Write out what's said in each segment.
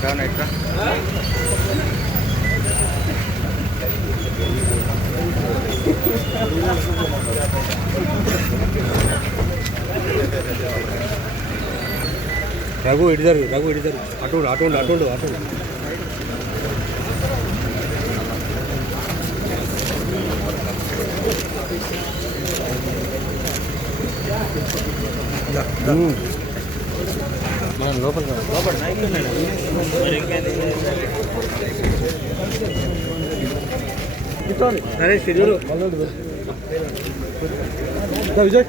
చాలా ఎట్లా రఘు ఇడిదారు రఘు ఇడిదారు అటు అటు అటు అటు Yeah. లోపల విజయ్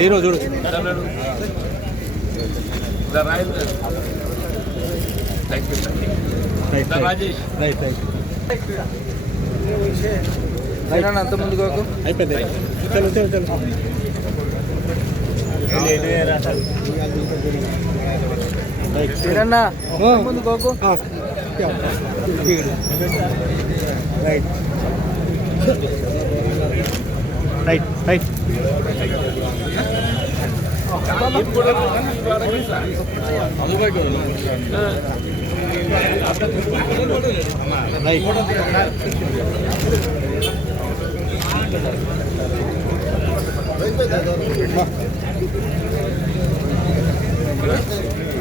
హీరో చూడు. రాజేష్. Right right. అంత ముందు కాకు అయిపోయింది. చలో చలో చలో చూడన్నా ముందు కాకు రైట్. Right right. రైట్.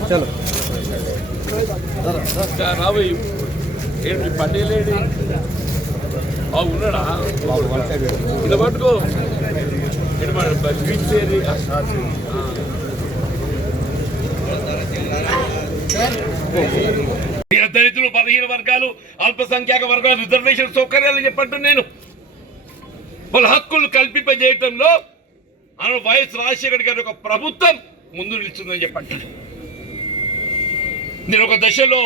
చలో రాబోయ్ ఏంటి పటేలేడి ఆ ఉన్నాడా ఇలా పట్టుకో బీచ్ ఏరి దళితులు బలహీన వర్గాలు అల్పసంఖ్యాక వర్గాలు రిజర్వేషన్ సౌకర్యాలు చెప్పంటు నేను. వాళ్ళ హక్కులు కల్పింపజేయటంలో అను వైఎస్ రాజశేఖర్ గారి ఒక ప్రభుత్వం ముందు నిలుస్తుందని చెప్పండి. నేను ఒక దశలో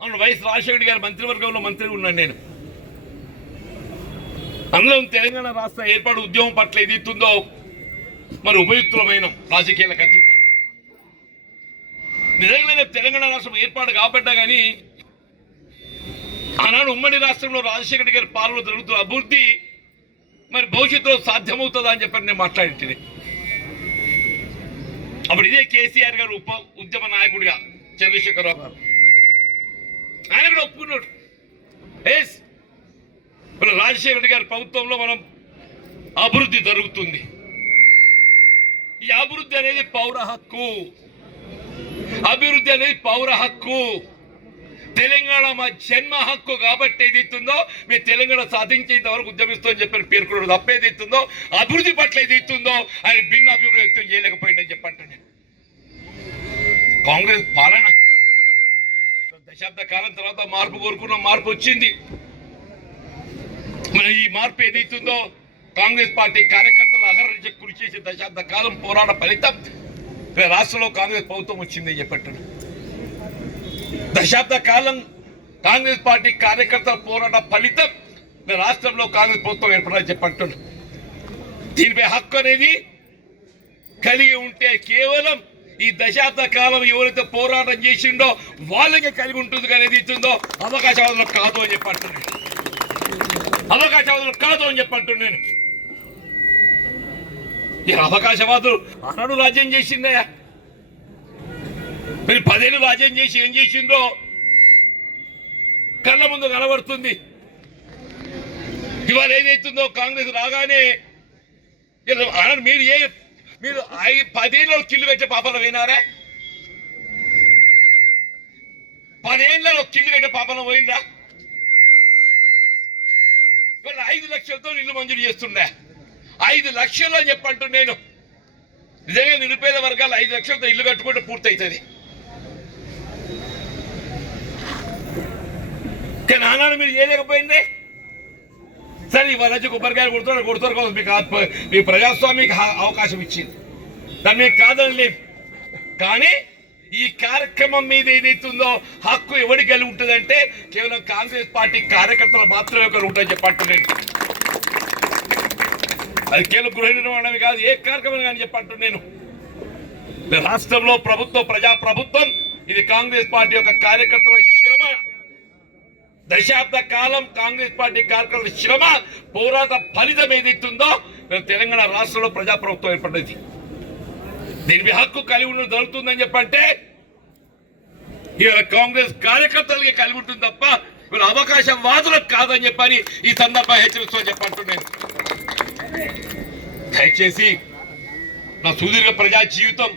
అవును వైఎస్ రాజశేఖర్ గారి మంత్రివర్గంలో మంత్రి ఉన్నాను నేను. అందులో తెలంగాణ రాష్ట్ర ఏర్పాటు ఉద్యమం పట్ల ఏది ఇస్తుందో మరి ఉపయుక్తమైన రాజకీయాలకు అతీతంగా. నిజంగానే తెలంగాణ రాష్ట్రం ఏర్పాటు కాబట్టా కానీ ఆనాడు ఉమ్మడి రాష్ట్రంలో రాజశేఖర్ గారి పాలన జరుగుతున్న అభివృద్ధి మరి భవిష్యత్తులో సాధ్యమవుతుందా అని చెప్పి నేను మాట్లాడింటిని. అప్పుడు ఇదే కేసీఆర్ గారు ఉప ఉద్యమ నాయకుడిగా చంద్రశేఖరరావు గారు. ఆయన కూడా ఒప్పుకున్నాడు. ఎస్ మన రాజశేఖర గారి ప్రభుత్వంలో మనం అభివృద్ధి జరుగుతుంది. ఈ అభివృద్ధి అనేది పౌర హక్కు. అభివృద్ధి అనేది పౌర హక్కు. తెలంగాణ మా జన్మ హక్కు కాబట్టి ఏది ఇస్తుందో మీ తెలంగాణ సాధించేంత వరకు ఉద్యమిస్తుందని చెప్పిన పేర్కొన్నాడు తప్ప ఏదైతుందో ఇస్తుందో అభివృద్ధి పట్ల ఏది ఇస్తుందో ఆయన భిన్న అభివృద్ధి వ్యక్తం చేయలేకపోయిందని చెప్పంటున్నాను కాంగ్రెస్ పాలన దశాబ్ద కాలం తర్వాత మార్పు కోరుకున్న మార్పు వచ్చింది. మరి ఈ మార్పు ఏదైతుందో కాంగ్రెస్ పార్టీ కార్యకర్తలు అహర్నిశ కృషి చేసే దశాబ్ద కాలం పోరాట ఫలితం రాష్ట్రంలో కాంగ్రెస్ ప్రభుత్వం వచ్చిందని చెప్పట్టాడు దశాబ్ద కాలం కాంగ్రెస్ పార్టీ కార్యకర్తల పోరాట ఫలితం రాష్ట్రంలో కాంగ్రెస్ ప్రభుత్వం ఏర్పడాలని చెప్పట్టు దీనిపై హక్కు అనేది కలిగి ఉంటే కేవలం ఈ దశాబ్ద కాలం ఎవరైతే పోరాటం చేసిండో వాళ్ళకే కలిగి ఉంటుంది కానీ ఏది ఇస్తుందో అవకాశవాదులు కాదు అని చెప్పంటున్నాను అవకాశవాదులు కాదు అని చెప్పంటున్నాను ఈ అవకాశవాదులు ఆనాడు రాజ్యం చేసిందే మీరు పదేళ్ళు రాజ్యం చేసి ఏం చేసిందో కళ్ళ ముందు కనబడుతుంది. ఇవాళ ఏదైతుందో కాంగ్రెస్ రాగానే మీరు ఏ మీరు ఐ- పదేళ్ళలో కిల్లు పెట్టే పాపలు పోయినారా? పదేళ్ళలో కిల్లు పెట్టే పాపలు పోయిందా? ఇవాళ ఐదు లక్షలతో ఇల్లు మంజూరు చేస్తుండే. ఐదు లక్షలు అని చెప్పంటు నేను నిజంగా నిరుపేద వర్గాలు ఐదు లక్షలతో ఇల్లు కట్టుకుంటే పూర్తవుతుంది కానీ ఆనాడు మీరు చేయలేకపోయింది? సరే ఇవాళ వచ్చి కొబ్బరికాయలు కొడుతున్నారు కొడుతారు కోసం మీకు మీ ప్రజాస్వామికి అవకాశం ఇచ్చింది. దాన్ని మీకు కాదని కానీ ఈ కార్యక్రమం మీద ఏదైతుందో హక్కు ఎవరికి కలిగి ఉంటుందంటే కేవలం కాంగ్రెస్ పార్టీ కార్యకర్తలు మాత్రమే ఒకరు ఉంటుందని చెప్పంటున్నాను అది కేవలం గృహ నిర్మాణమే కాదు ఏ కార్యక్రమం కానీ చెప్పంటున్నాను నేను రాష్ట్రంలో ప్రభుత్వం ప్రజా ప్రభుత్వం ఇది కాంగ్రెస్ పార్టీ యొక్క కార్యకర్తల శ్రమ దశాబ్ద కాలం కాంగ్రెస్ పార్టీ కార్యకర్తల శ్రమ పోరాట ఫలితం ఏదైతుందో తెలంగాణ రాష్ట్రంలో ప్రజాప్రభుత్వం ఏర్పడింది. దీని హక్కు కలిగి ఉండడం జరుగుతుందని చెప్పంటే ఇవాళ కాంగ్రెస్ కార్యకర్తలకి కలిగి ఉంటుంది తప్ప వీళ్ళ అవకాశం వాదులకు కాదని చెప్పని ఈ సందర్భంగా హెచ్చరిస్తూ చెప్పంటున్నాను దయచేసి నా సుదీర్ఘ ప్రజా జీవితం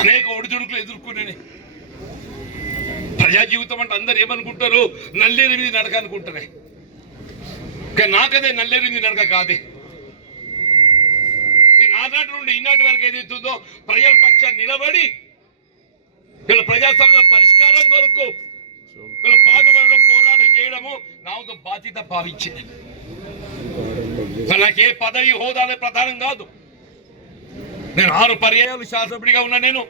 అనేక ఒడిదుడుకులు ఎదుర్కొనే ప్రజా జీవితం అంటే అందరు ఏమనుకుంటారు? నల్లేరు మీద నడక అనుకుంటారే. కానీ నాకదే నల్లేరు మీద నడక కాదే. నేను ఆనాటి నుండి ఈనాటి వరకు ఏదైతుందో ప్రజల పక్షాన్ని నిలబడి వీళ్ళ ప్రజాస్వామ్య పరిష్కారం కొరకు వీళ్ళ పాటుపడడం పోరాటం చేయడము నా ఒక బాధ్యత భావించింది నాకే పదవి హోదాలే ప్రధానం కాదు. నేను ఆరు పర్యాయాలు శాసనసభ్యుడిగా ఉన్నా నేను.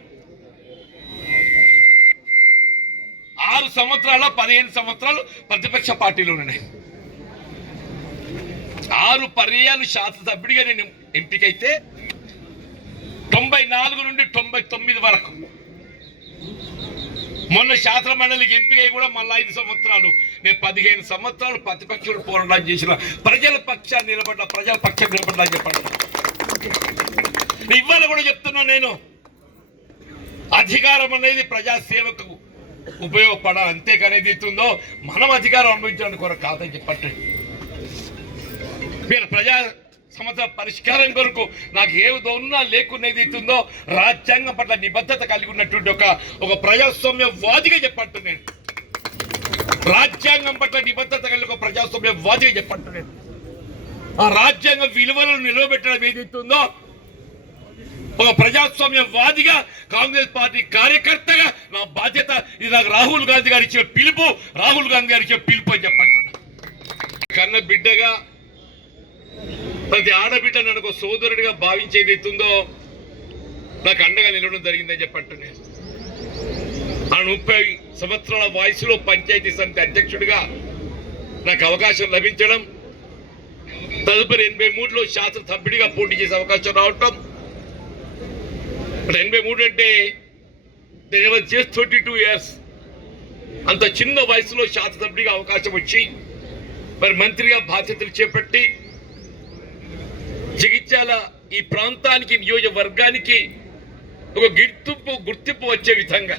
సంవత్సరాల పదిహేను సంవత్సరాలు ప్రతిపక్ష పార్టీలో ఉన్నాయి. ఆరు పర్యాలు శాసనసభ్యుడిగా నేను ఎంపికైతే తొంభై నాలుగు నుండి తొంభై తొమ్మిది వరకు. మొన్న శాసన మండలికి ఎంపికై కూడా మళ్ళీ ఐదు సంవత్సరాలు. నేను పదిహేను సంవత్సరాలు ప్రతిపక్షులు పోరాటం చేసిన ప్రజల పక్షాన్ని నిలబడ్డా ప్రజల పక్షం నిలబడ్డా చెప్పండి. ఇవాళ కూడా చెప్తున్నా నేను. అధికారం అనేది ప్రజాసేవకు ఉపయోగపడాలి. అంతేకాని ఏది మనం అధికారం అనుభవించడానికి కొరకు కాదని చెప్పండి మీరు ప్రజా సమస్య పరిష్కారం కొరకు నాకు ఏ ఉన్నా లేకున్నా ఏది ఇస్తుందో రాజ్యాంగం పట్ల నిబద్ధత కలిగి ఉన్నటువంటి ఒక ఒక ప్రజాస్వామ్య వాదిగా చెప్పట్టు. నేను రాజ్యాంగం పట్ల నిబద్ధత కలిగి ఒక ప్రజాస్వామ్య వాదిగా చెప్పట్టు. నేను ఆ రాజ్యాంగ విలువలను నిలవబెట్టడం ఏదైతుందో ఒక ప్రజాస్వామ్య వాదిగా కాంగ్రెస్ పార్టీ కార్యకర్తగా నా బాధ్యత ఇది నాకు రాహుల్ గాంధీ గారు ఇచ్చే పిలుపు రాహుల్ గాంధీ గారు ఇచ్చే పిలుపు అని చెప్పంటున్నా. కన్న బిడ్డగా ప్రతి ఆడబిడ్డ నన్ను ఒక సోదరుడిగా భావించేది ఎత్తుందో నాకు అండగా నిలవడం జరిగిందని చెప్పంటున్నాను ఆ ముప్పై సంవత్సరాల వయసులో పంచాయతీ సమితి అధ్యక్షుడిగా నాకు అవకాశం లభించడం తదుపరి ఎనభై మూడులో శాసనసభ్యుడిగా పోటీ చేసే అవకాశం రావటం ఎనభై మూడు అంటే జస్ట్ థర్టీ టూ ఇయర్స్ అంత చిన్న వయసులో శాసనసభ్యుడిగా అవకాశం వచ్చి మరి మంత్రిగా బాధ్యతలు చేపట్టి జగిత్యాల ఈ ప్రాంతానికి నియోజకవర్గానికి ఒక గుర్తింపు గుర్తింపు వచ్చే విధంగా.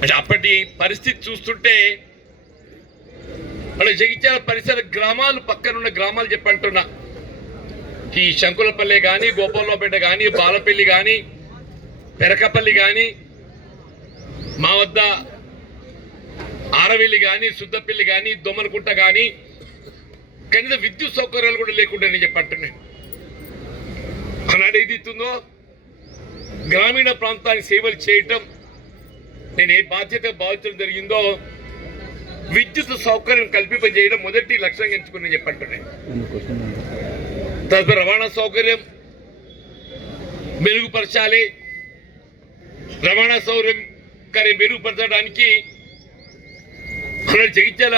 అంటే అప్పటి పరిస్థితి చూస్తుంటే అంటే జగిత్యాల పరిసర గ్రామాలు పక్కనున్న గ్రామాలు చెప్పంటున్నా. ఈ శంకులపల్లి కానీ గోపాలపేట కానీ బాలపల్లి కానీ పెరకపల్లి కానీ మా వద్ద ఆరవెల్లి కానీ సుద్దపల్లి కానీ దొమ్మలకుంట కానీ కనీస విద్యుత్ సౌకర్యాలు కూడా లేకుండా నేను చెప్పంటున్నాను ఆనాడు ఏది ఇస్తుందో గ్రామీణ ప్రాంతానికి సేవలు చేయటం నేను ఏ బాధ్యత భావించడం జరిగిందో విద్యుత్ సౌకర్యం కల్పింపజేయడం మొదటి లక్ష్యంగా ఎంచుకుని చెప్పంటున్నాను తదుపరి రవాణా సౌకర్యం మెరుగుపరచాలి. రవాణా సౌకర్యం మెరుగుపరచడానికి మన జగిత్యాల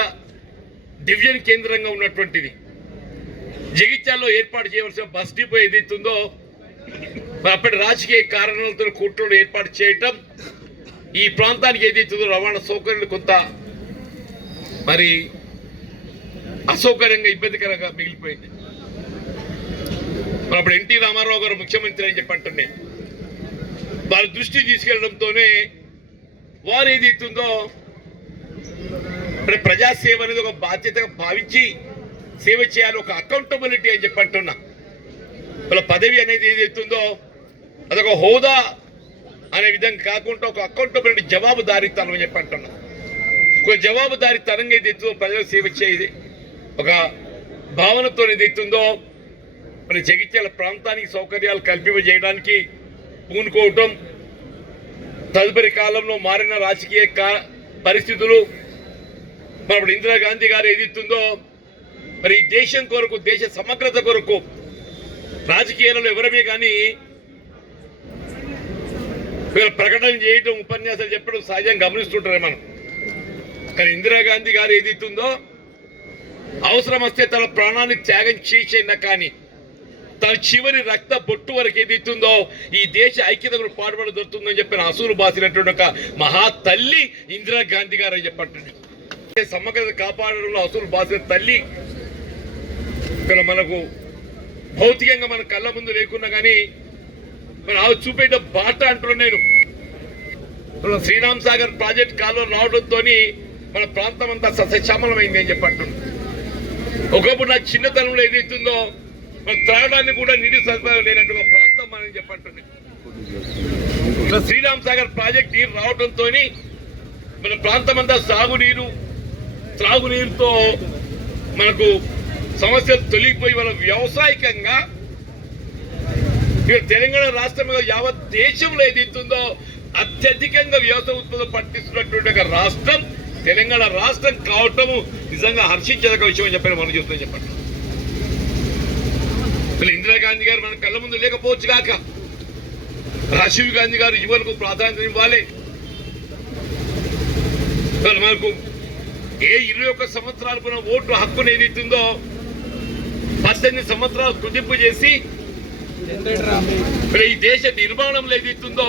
డివిజన్ కేంద్రంగా ఉన్నటువంటిది. జగిత్యాల్లో ఏర్పాటు చేయవలసిన బస్ డిపో ఏదైతుందో మరి అప్పటి రాజకీయ కారణాలతో కూటమిలో ఏర్పాటు చేయటం ఈ ప్రాంతానికి ఏదైతుందో రవాణా సౌకర్యాలు కొంత మరి అసౌకర్యంగా ఇబ్బందికరంగా మిగిలిపోయింది. అప్పుడు ఎన్టీ రామారావు గారు ముఖ్యమంత్రి అని చెప్పంటున్నాను వారి దృష్టి తీసుకెళ్ళడంతోనే వారు ఏది ఇస్తుందో ప్రజాసేవ అనేది ఒక బాధ్యతగా భావించి సేవ చేయాలి ఒక అకౌంటబిలిటీ అని చెప్పంటున్నా వాళ్ళ పదవి అనేది ఏది అదొక హోదా అనే విధంగా కాకుండా ఒక అకౌంటబిలిటీ జవాబుదారీతనం అని చెప్పంటున్నా ఒక జవాబుదారీతనంగా ఏది ప్రజలకు సేవ చేయది ఒక భావనతో ఏదైతుందో మరి మన జగిత్యాల ప్రాంతానికి సౌకర్యాలు కల్పింపజేయడానికి పూనుకోవటం తదుపరి కాలంలో మారిన రాజకీయ పరిస్థితులు మరి ఇందిరాగాంధీ గారు ఏదిస్తుందో మరి ఈ దేశం కొరకు దేశ సమగ్రత కొరకు రాజకీయాలలో ఎవరమే కానీ వీళ్ళ ప్రకటన చేయటం ఉపన్యాసాలు చెప్పడం సహజంగా గమనిస్తుంటారు మనం. కానీ ఇందిరాగాంధీ గారు ఏదిస్తుందో అవసరం వస్తే తన ప్రాణాన్ని త్యాగం చేసేనా కానీ తన చివరి రక్త బొట్టు వరకు ఏదైతుందో ఈ దేశ ఐక్యతకు పాటుపడ దొరుకుతుందని చెప్పిన అసూలు బాసినటువంటి ఒక మహా తల్లి ఇందిరాగాంధీ గారు అని చెప్పండి. సమగ్రత కాపాడడంలో అసలు బాసిన తల్లి ఇక్కడ మనకు భౌతికంగా మన కళ్ళ ముందు లేకున్నా కానీ మరి ఆమె చూపేట బాట అంటున్నాను నేను. మన శ్రీరామ్ సాగర్ ప్రాజెక్ట్ కాలువ రావడంతో మన ప్రాంతం అంతా సస్యశ్యామలమైంది అని చెప్పంటున్నాను. ఒకప్పుడు నా చిన్నతనంలో ఏదైతుందో మన త్రాగడానికి కూడా నీటి సదుపాయం లేనట్టుగా ప్రాంతం అని చెప్పంటుంది. ఇట్లా శ్రీరామ్ సాగర్ ప్రాజెక్ట్ నీరు రావడంతో మన ప్రాంతం అంతా సాగునీరు త్రాగునీరుతో మనకు సమస్యలు తొలగిపోయి మన వ్యవసాయకంగా ఇక తెలంగాణ రాష్ట్రంలో యావత్ దేశంలో ఏదైతుందో అత్యధికంగా వ్యవసాయ ఉత్పత్తులు పట్టిస్తున్నటువంటి ఒక రాష్ట్రం తెలంగాణ రాష్ట్రం కావటము నిజంగా హర్షించదగ్గ విషయం అని చెప్పని మనం చూస్తున్నాం చెప్పండి. వీళ్ళు ఇందిరాగాంధీ గారు మన కళ్ళ ముందు లేకపోవచ్చు కాక రాజీవ్ గాంధీ గారు యువలకు ప్రాధాన్యత ఇవ్వాలి. మనకు ఏ ఇరవై ఒక్క సంవత్సరాలు మన ఓటు హక్కును ఏదైతుందో పద్దెనిమిది సంవత్సరాలు కుదింపు చేసి ఈ దేశ నిర్మాణంలో ఏదైతుందో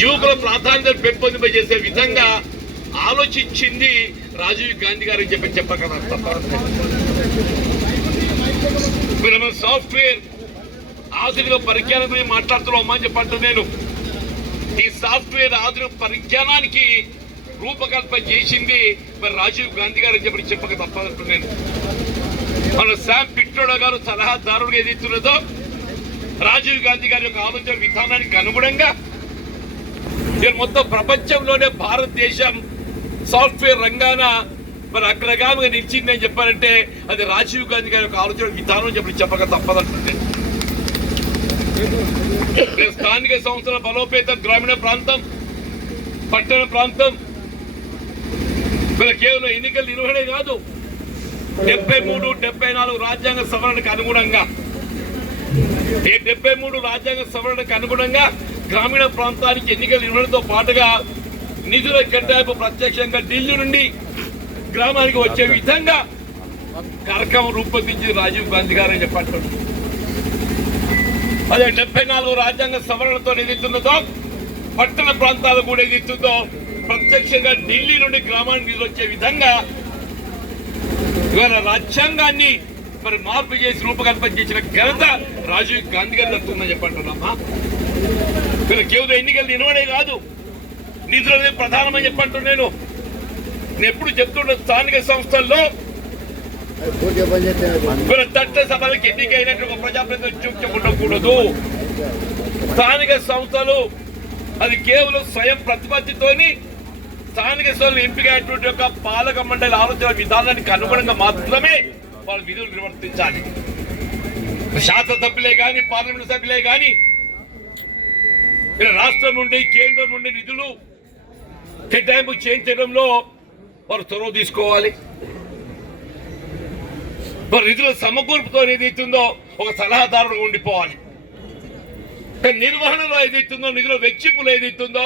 యువకుల ప్రాధాన్యతను పెంపొందింపజేసే విధంగా ఆలోచించింది రాజీవ్ గాంధీ గారు చెప్పి చెప్పగల మీరు మన సాఫ్ట్వేర్ ఆధునిక పరిజ్ఞానం గురించి మాట్లాడుతున్నామని చెప్పంటే నేను. ఈ సాఫ్ట్వేర్ ఆధునిక పరిజ్ఞానానికి రూపకల్పన చేసింది మరి రాజీవ్ గాంధీ గారు చెప్పి చెప్పక తప్పదంటూ నేను. మన శామ్ పిట్రోడా గారు సలహాదారుడు ఏదైతున్నదో రాజీవ్ గాంధీ గారి యొక్క ఆలోచన విధానానికి అనుగుణంగా మొత్తం ప్రపంచంలోనే భారతదేశం సాఫ్ట్వేర్ రంగాన మరి అగ్రగామిగా నిలిచింది అని చెప్పారంటే అది రాజీవ్ గాంధీ గారి యొక్క ఆలోచన విధానం చెప్పి చెప్పక తప్పదంటుంది స్థానిక సంస్థల బలోపేతం గ్రామీణ ప్రాంతం పట్టణ ప్రాంతం. మరి కేవలం ఎన్నికల నిర్వహణే కాదు డెబ్బై మూడు డెబ్బై నాలుగు రాజ్యాంగ సవరణకు అనుగుణంగా ఈ డెబ్బై మూడు రాజ్యాంగ సవరణకు అనుగుణంగా గ్రామీణ ప్రాంతానికి ఎన్నికల నిర్వహణతో పాటుగా నిధుల కేటాయింపు ప్రత్యక్షంగా ఢిల్లీ నుండి గ్రామానికి వచ్చే విధంగా కార్యక్రమం రూపొందించి రాజీవ్ గాంధీ గారు అని చెప్పంటారు అదే డెబ్బై నాలుగు రాజ్యాంగ సవరణతో ఏదైతున్నదో పట్టణ ప్రాంతాలు కూడా ఏదైతుందో ప్రత్యక్షంగా ఢిల్లీ నుండి గ్రామానికి వచ్చే విధంగా ఇవాళ రాజ్యాంగాన్ని మరి మార్పు చేసి రూపకల్పన చేసిన ఘనత రాజీవ్ గాంధీ గారు దక్కుతుందని చెప్పంటున్నామా ఇక్కడ కేవలం ఎన్నికలు నిలవడే కాదు నిధులనే ప్రధానమని చెప్పంటున్నాను నేను. నేను ఎప్పుడు చెప్తున్న స్థానిక సంస్థల్లో చట్ట సభలకు ఎన్నికైనట్టు ఒక ప్రజాప్రతినిధి చూపించకుండకూడదు స్థానిక సంస్థలు అది కేవలం స్వయం ప్రతిపత్తితోని స్థానిక సంస్థలు ఎంపికైనటువంటి యొక్క పాలక మండలి ఆలోచన విధానానికి అనుగుణంగా మాత్రమే వాళ్ళు విధులు నిర్వర్తించాలి. శాసనసభ్యులే కానీ పార్లమెంట్ సభ్యులే కానీ రాష్ట్రం నుండి కేంద్రం నుండి నిధులు కేటాయింపు చేయించడంలో వారు చొరవ తీసుకోవాలి. వారి నిధుల సమకూర్పుతో ఏదైతుందో ఒక సలహాదారుడు ఉండిపోవాలి. నిర్వహణలో ఏదైతుందో నిధుల వెచ్చింపులు ఏదైతుందో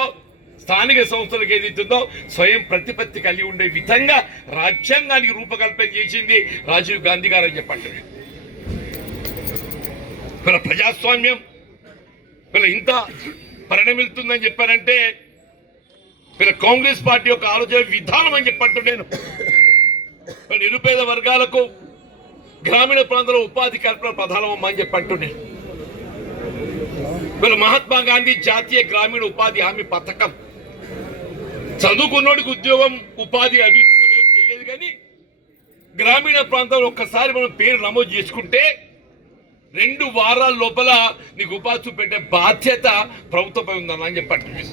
స్థానిక సంస్థలకు ఏదైతుందో స్వయం ప్రతిపత్తి కలిగి ఉండే విధంగా రాజ్యాంగానికి రూపకల్పన చేసింది రాజీవ్ గాంధీ గారు అని చెప్పండి. ప్రజాస్వామ్యం వీళ్ళ ఇంత పరిణమిల్తుందని చెప్పారంటే వీళ్ళ కాంగ్రెస్ పార్టీ యొక్క ఆలోచన విధానం అని చెప్పట్టు నేను. నిరుపేద వర్గాలకు గ్రామీణ ప్రాంతంలో ఉపాధి కల్పన ప్రధానమమ్మా అని చెప్పట్టు. నేను వీళ్ళ మహాత్మా గాంధీ జాతీయ గ్రామీణ ఉపాధి హామీ పథకం. చదువుకున్నోడికి ఉద్యోగం ఉపాధి లభిస్తుందో లేదో తెలియదు కానీ గ్రామీణ ప్రాంతంలో ఒక్కసారి మనం పేరు నమోదు చేసుకుంటే రెండు వారాల లోపల నీకు ఉపాధి చూపెట్టే బాధ్యత ప్రభుత్వంపై ఉందన్న అని చెప్పట్టు.